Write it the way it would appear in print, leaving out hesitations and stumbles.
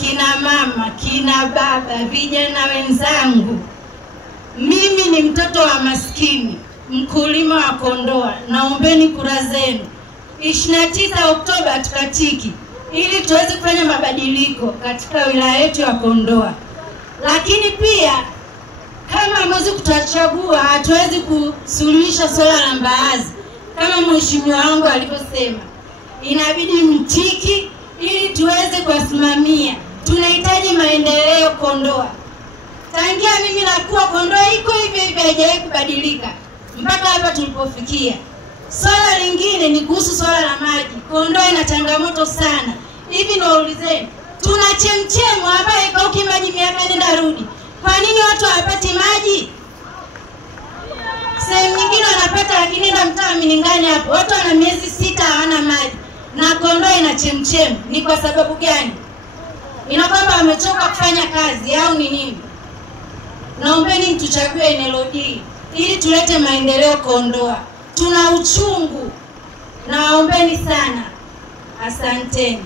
kina mama, kina baba, vijana wenzangu, mimi ni mtoto wa maskini, mkulima wa Kondoa. Naombeni kura zenu 29 Oktoba tukatiki ili tuweze kufanya mabadiliko katika wilaya yetu ya Kondoa. Lakini pia kama mwezi kutachagua, hatuwezi kusuluhisha swala la mbaazi kama mheshimiwa wangu alivyosema. Inabidi mtiki ili tuweze kusimamia. Tunahitaji maendeleo Kondoa. Tangia mimi nakuwa Kondoa iko hivi hivi, haijawahi kubadilika mpaka hapa tulipofikia. Swala lingine ni kuhusu swala la maji. Kondoa ina changamoto sana. Hivi naulizeni, tuna chemchemu ambayo ikauki maji miaka nenda rudi. Kwa nini watu hawapati maji? Sehemu nyingine wanapata, lakini ndio mtaa Miningani hapo watu wana miezi 6 hawana maji. Na Kondoa ina chemchemu. Ni kwa sababu gani? Ina kwamba wamechoka kufanya kazi au ni nini? Naombeni tuchague NLD ili tulete maendeleo Kondoa. Tuna uchungu. Naombeni sana. Asanteni.